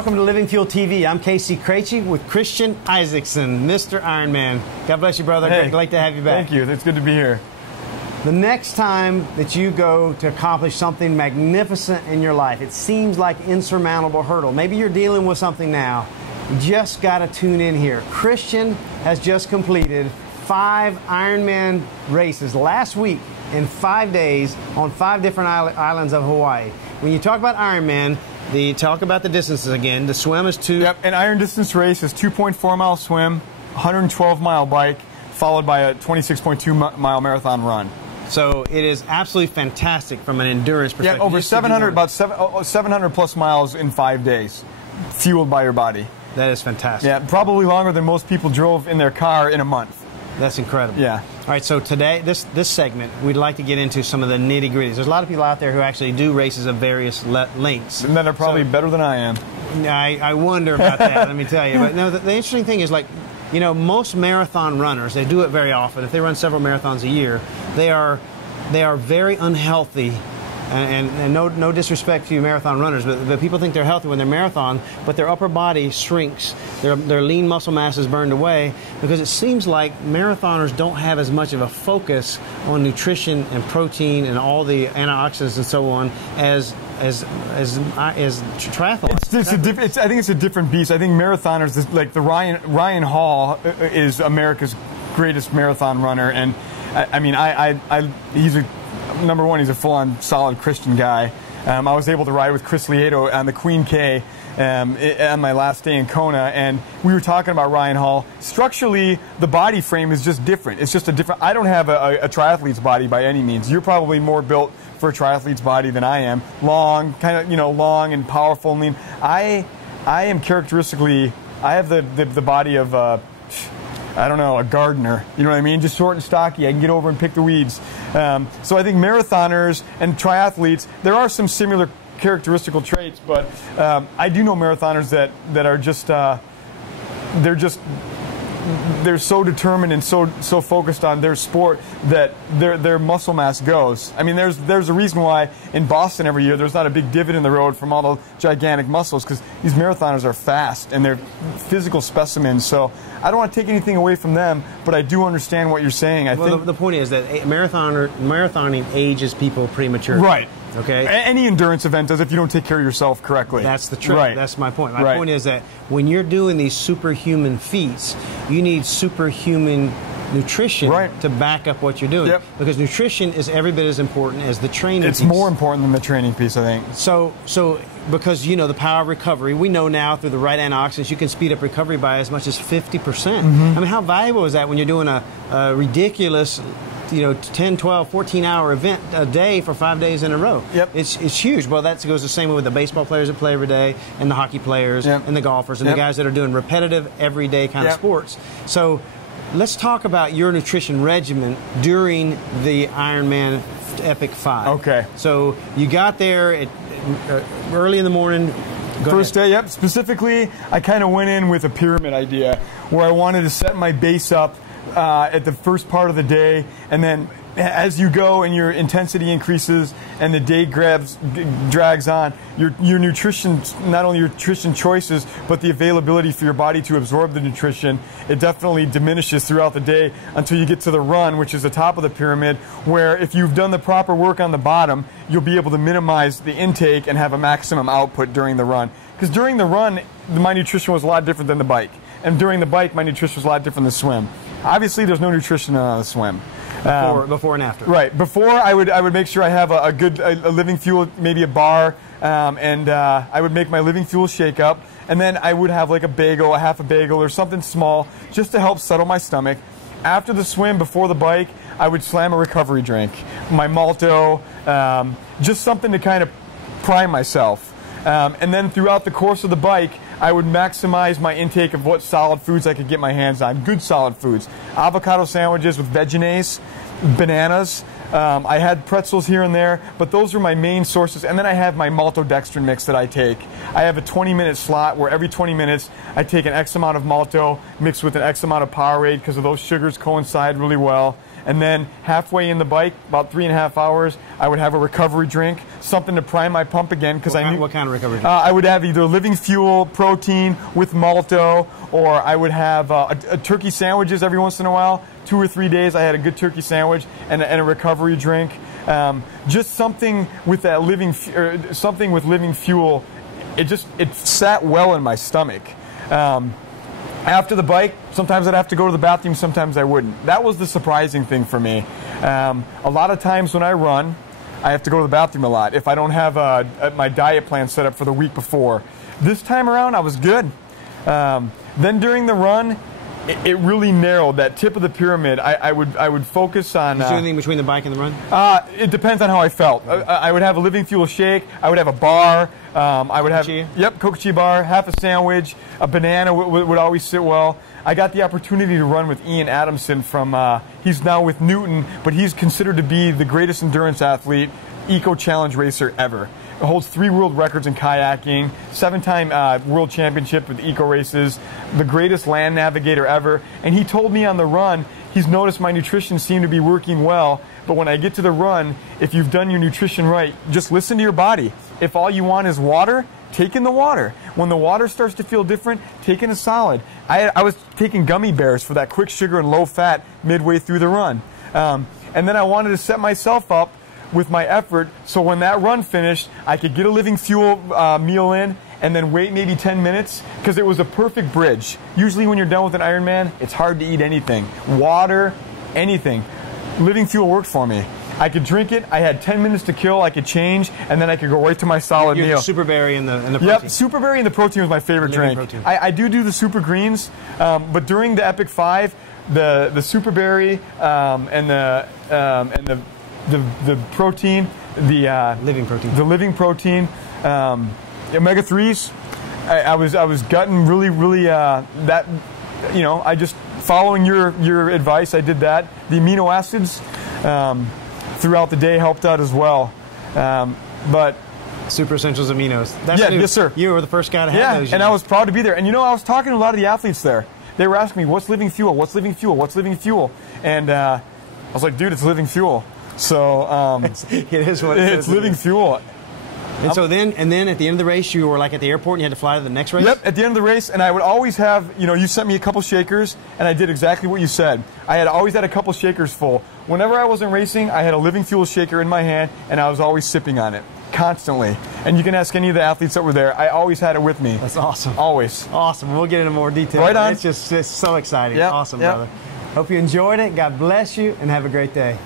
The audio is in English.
Welcome to Living Fuel TV. I'm Casey Craichy with Christian Isakson, Mr. Ironman. God bless you, brother. Hey, Great to have you back. Thank you. It's good to be here. The next time that you go to accomplish something magnificent in your life, it seems like an insurmountable hurdle. Maybe you're dealing with something now. You just got to tune in here. Christian has just completed 5 Ironman races last week in 5 days on 5 different islands of Hawaii. When you talk about Ironman, talk about the distances again. The swim is 2. Yep, an iron distance race is 2.4 mile swim, 112 mile bike, followed by a 26.2 mile marathon run. So it is absolutely fantastic from an endurance perspective. Yeah, over 700 plus miles in 5 days, fueled by your body. That is fantastic. Yeah, probably longer than most people drove in their car in a month. That's incredible. Yeah. All right, so today, this segment, we'd like to get into some of the nitty-gritties. There's a lot of people out there who actually do races of various lengths. And that are probably better than I am. I wonder about that, let me tell you. But no, the interesting thing is, like, you know, most marathon runners, they do it very often. If they run several marathons a year, they are very unhealthy. And no disrespect to you marathon runners, but people think they're healthy when they're marathon, but their upper body shrinks. Their lean muscle mass is burned away because it seems like marathoners don't have as much of a focus on nutrition and protein and all the antioxidants and so on as triathletes. I think it's a different beast. I think marathoners, like the Ryan Hall is America's greatest marathon runner, and I mean he's a number one, he's a full-on solid Christian guy. I was able to ride with Chris Lieto on the Queen K on my last day in Kona, and we were talking about Ryan Hall. Structurally, the body frame is just different. It's just a different. I don't have a triathlete's body by any means. You're probably more built for a triathlete's body than I am. Long, kind of, long and powerful and lean. I am characteristically, I have the body of I don't know, a gardener. You know what I mean? Just short and stocky. I can get over and pick the weeds. So I think marathoners and triathletes, there are some similar characteristical traits, but I do know marathoners that are just, they're so determined and so focused on their sport that their muscle mass goes. I mean, there's a reason why in Boston every year there's not a big divot in the road from all the gigantic muscles, because these marathoners are fast and they're physical specimens. So I don't want to take anything away from them, but I do understand what you're saying. I think the point is that marathoning ages people prematurely. Right. Okay. Any endurance event does if you don't take care of yourself correctly. That's the trick. Right. That's my point. My point is that when you're doing these superhuman feats, you need superhuman nutrition to back up what you're doing. Yep. Because nutrition is every bit as important as the training piece. It's more important than the training piece, I think. So because the power of recovery, we know now through the right antioxidants you can speed up recovery by as much as 50%. Mm-hmm. I mean, how valuable is that when you're doing a ridiculous 10, 12, 14-hour event a day for 5 days in a row? Yep. It's huge. Well, that goes the same way with the baseball players that play every day, and the hockey players, and the golfers, and the guys that are doing repetitive, everyday kind of sports. So let's talk about your nutrition regimen during the Ironman Epic 5. Okay. So you got there at early in the morning. First day, yep. Specifically, I kind of went in with a pyramid idea where I wanted to set my base up at the first part of the day, and then as you go and your intensity increases and the day drags on, your nutrition, not only your nutrition choices, but the availability for your body to absorb the nutrition, it definitely diminishes throughout the day until you get to the run, which is the top of the pyramid, where if you've done the proper work on the bottom, you'll be able to minimize the intake and have a maximum output during the run. Because during the run, my nutrition was a lot different than the bike. And during the bike, my nutrition was a lot different than the swim. Obviously, there's no nutrition on the swim. Before and after. Right. Before, I would make sure I have a good living fuel, maybe a bar, and I would make my living fuel shake up, and then I would have like a bagel, a half a bagel, or something small, just to help settle my stomach. After the swim, before the bike, I would slam a recovery drink, my Malto, just something to kind of prime myself. And then throughout the course of the bike, I would maximize my intake of what solid foods I could get my hands on. Good solid foods. Avocado sandwiches with veggies, bananas. I had pretzels here and there, but those are my main sources. And then I have my maltodextrin mix that I take. I have a 20-minute slot where every 20 minutes I take an X amount of malto mixed with an X amount of Powerade because of those sugars coincide really well. And then halfway in the bike, about 3.5 hours, I would have a recovery drink, something to prime my pump again, because I knew. What kind of recovery drink? I would have either Living Fuel protein with malto, or I would have a turkey sandwiches every once in a while. 2 or 3 days, I had a good turkey sandwich and a recovery drink. Just something with that something with Living Fuel. It sat well in my stomach. After the bike, sometimes I'd have to go to the bathroom, sometimes I wouldn't. That was the surprising thing for me. A lot of times when I run, I have to go to the bathroom a lot if I don't have my diet plan set up for the week before. This time around, I was good. Then during the run, it really narrowed that tip of the pyramid. I would focus on. Did you do anything between the bike and the run? It depends on how I felt. I would have a Living Fuel shake. I would have a bar. I would have Craichy bar, half a sandwich, a banana would always sit well. I got the opportunity to run with Ian Adamson from. He's now with Newton, but he's considered to be the greatest endurance athlete, eco challenge racer ever. Holds 3 world records in kayaking, 7-time world championship with eco races, the greatest land navigator ever. And he told me on the run, he's noticed my nutrition seemed to be working well, but when I get to the run, if you've done your nutrition right, just listen to your body. If all you want is water, take in the water. When the water starts to feel different, take in a solid. I was taking gummy bears for that quick sugar and low fat midway through the run. And then I wanted to set myself up with my effort, so when that run finished, I could get a Living Fuel meal in and then wait maybe 10 minutes, because it was a perfect bridge. Usually when you're done with an Ironman, it's hard to eat anything. Water, anything. Living Fuel worked for me. I could drink it, I had 10 minutes to kill, I could change, and then I could go right to my solid meal. The super berry and the protein. Yep, super berry and the protein was my favorite drink. I do the super greens, but during the Epic 5, the super berry and the protein, the living protein, omega 3s. I was gutting really that, I just following your advice. I did that. The amino acids throughout the day helped out as well. But Super Essentials aminos. Yes, sir. You were the first guy to have those. And I was proud to be there. And I was talking to a lot of the athletes there. They were asking me, "What's Living Fuel? What's Living Fuel? What's Living Fuel?" And I was like, "Dude, it's Living Fuel." So it is what it's Living Fuel. And so then at the end of the race, you were like at the airport and you had to fly to the next race? Yep, at the end of the race, and I would always have, you sent me a couple shakers, and I did exactly what you said. I always had a couple shakers full. Whenever I wasn't racing, I had a Living Fuel shaker in my hand, and I was always sipping on it, constantly. And you can ask any of the athletes that were there. I always had it with me. That's awesome. Always. Awesome. We'll get into more detail. Right on. It's so exciting. Yep. Awesome, Yep. brother. Hope you enjoyed it. God bless you, and have a great day.